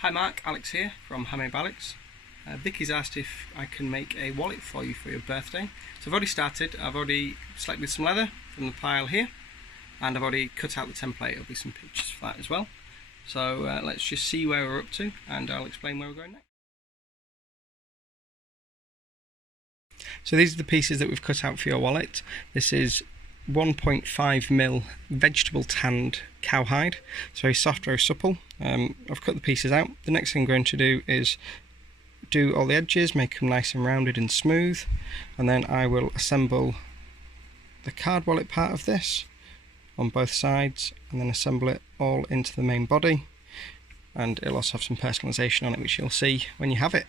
Hi Mark, Alex here from Handmade by Alex. Vicky's asked if I can make a wallet for you for your birthday. So I've already started. I've already selected some leather from the pile here, and I've already cut out the template. There'll be some pictures for that as well. So let's just see where we're up to, and I'll explain where we're going next. So these are the pieces that we've cut out for your wallet. This is 1.5mm vegetable tanned cowhide. It's very soft, very supple. I've cut the pieces out. The next thing I'm going to do is do all the edges, make them nice and rounded and smooth, and then I will assemble the card wallet part of this on both sides, and then assemble it all into the main body, and it'll also have some personalisation on it, which you'll see when you have it.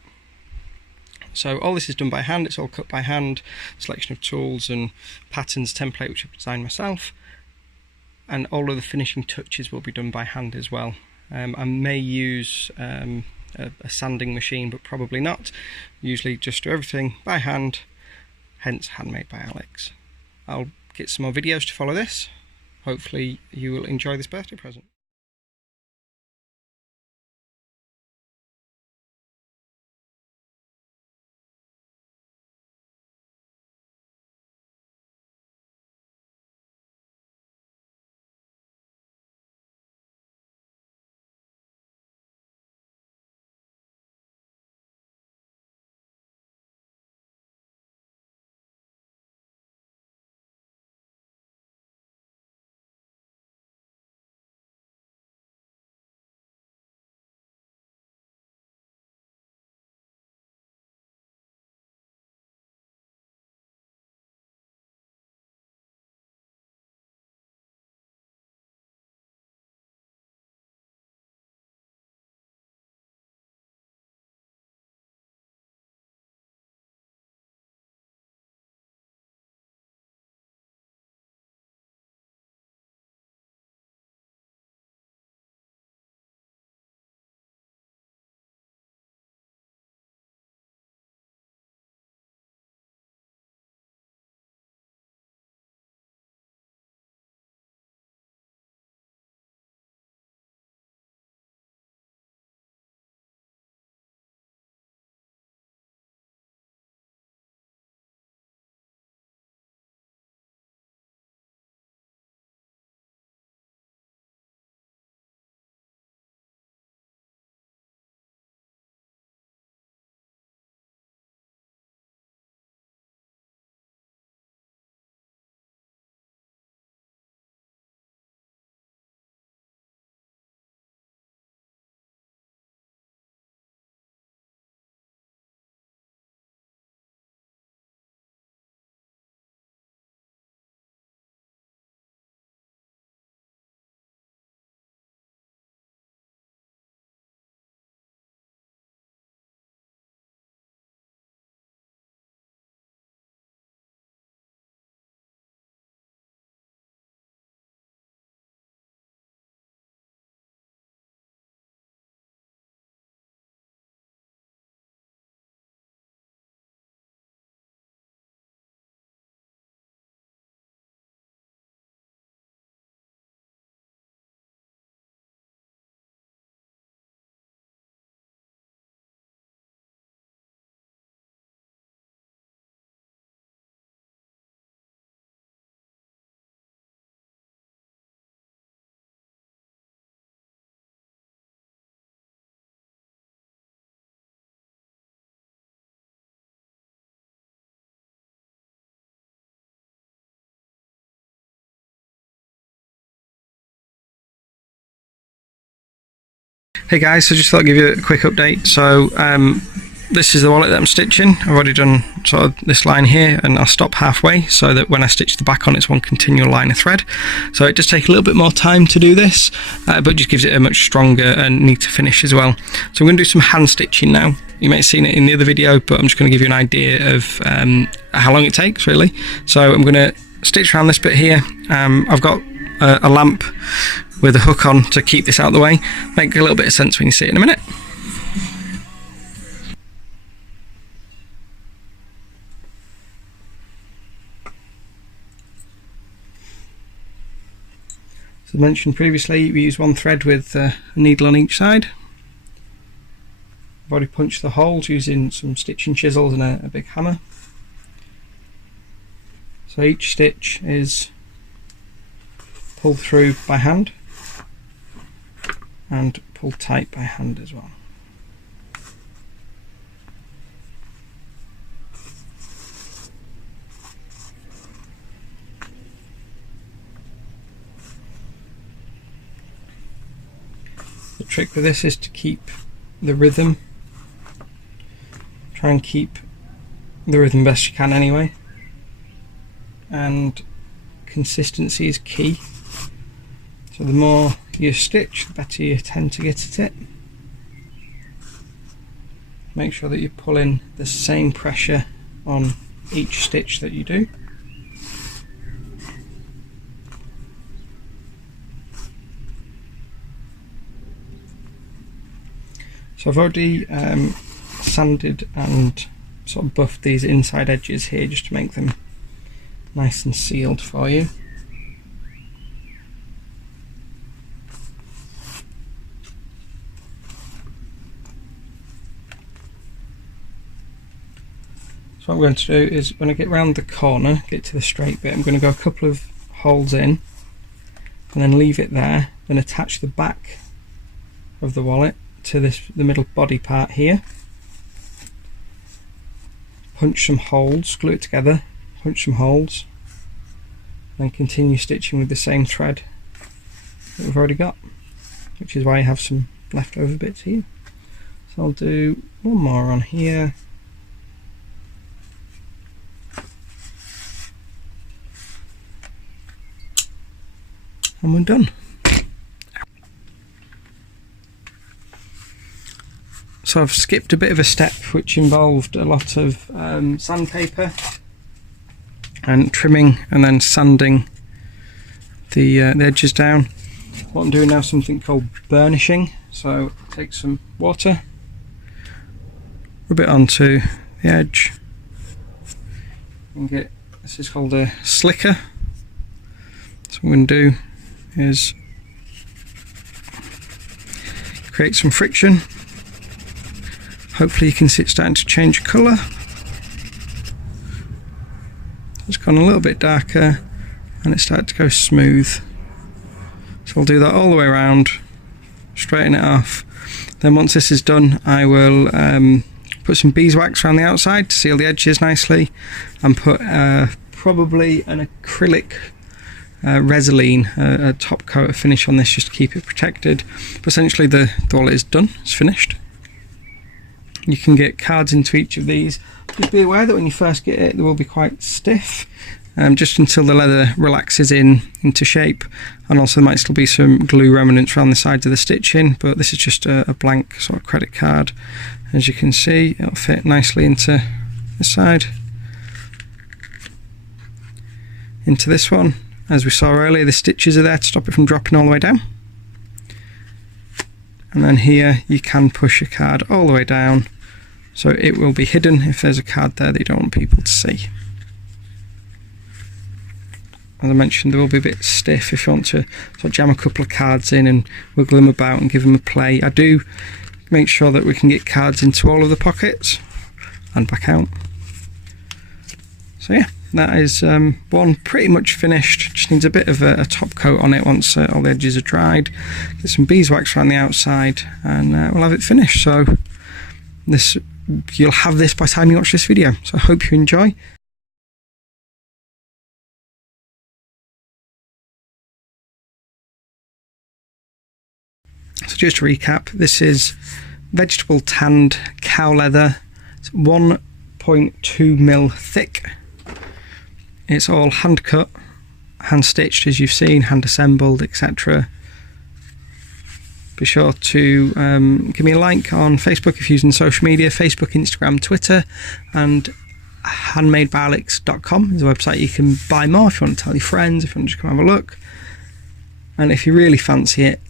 So all this is done by hand. It's all cut by hand, selection of tools and patterns, template which I've designed myself, and all of the finishing touches will be done by hand as well. I may use a sanding machine, but probably not. Usually just do everything by hand, hence Handmade by Alex. I'll get some more videos to follow this. Hopefully you will enjoy this birthday present. Hey guys, so just thought I'd give you a quick update. So this is the wallet that I'm stitching. I've already done sort of this line here, and I'll stop halfway so that when I stitch the back on, it's one continual line of thread. So it does take a little bit more time to do this, but just gives it a much stronger and neater finish as well. So I'm going to do some hand stitching now. You may have seen it in the other video, but I'm just going to give you an idea of how long it takes really. So I'm going to stitch around this bit here. I've got a lamp with a hook on to keep this out of the way. Make a little bit of sense when you see it in a minute. As I mentioned previously, we use one thread with a needle on each side. I've already punched the holes using some stitching chisels and a big hammer. So each stitch is pulled through by hand and pulled tight by hand as well. The trick with this is to keep the rhythm. Try and keep the rhythm best you can anyway. And consistency is key. So the more you stitch, the better you tend to get at it. Make sure that you pull in the same pressure on each stitch that you do. So I've already sanded and sort of buffed these inside edges here just to make them nice and sealed for you. So what I'm going to do is, when I get round the corner, get to the straight bit, I'm going to go a couple of holes in and then leave it there, then attach the back of the wallet to the middle body part here, punch some holes, glue it together, punch some holes, then continue stitching with the same thread that we've already got, which is why I have some leftover bits here. So I'll do one more on here, and we're done. So I've skipped a bit of a step which involved a lot of sandpaper and trimming and then sanding the edges down. What I'm doing now is something called burnishing. So take some water, rub it onto the edge, and get, this is called a slicker. So what I'm going to do is create some friction. Hopefully you can see it's starting to change colour. It's gone a little bit darker and it started to go smooth. So I'll do that all the way around, straighten it off. Then once this is done, I will put some beeswax around the outside to seal the edges nicely, and put probably an acrylic Resin, a top coat of finish on this just to keep it protected. But essentially the wallet is done, it's finished. You can get cards into each of these. Just be aware that when you first get it, they will be quite stiff, just until the leather relaxes into shape, and also there might still be some glue remnants around the sides of the stitching, but this is just a blank sort of credit card. As you can see, it'll fit nicely into the side, into this one. As we saw earlier, the stitches are there to stop it from dropping all the way down. And then here you can push a card all the way down, so it will be hidden if there's a card there that you don't want people to see. As I mentioned, they will be a bit stiff if you want to sort of jam a couple of cards in and wiggle them about and give them a play. I do make sure that we can get cards into all of the pockets and back out. So yeah, that is one pretty much finished. Just needs a bit of a top coat on it once all the edges are dried. Get some beeswax around the outside and we'll have it finished. So this, you'll have this by the time you watch this video. So I hope you enjoy. So just to recap, this is vegetable tanned cow leather. It's 1.2 mil thick. It's all hand cut, hand stitched as you've seen, hand assembled, etc. Be sure to give me a like on Facebook if you're using social media, Facebook, Instagram, Twitter, and handmadebyalex.com is a website you can buy more if you want to tell your friends, if you want to just come have a look. And if you really fancy it,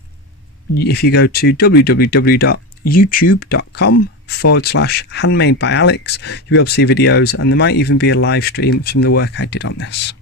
if you go to www.youtube.com/handmadebyalex, you'll be able to see videos, and there might even be a live stream of some of the work I did on this.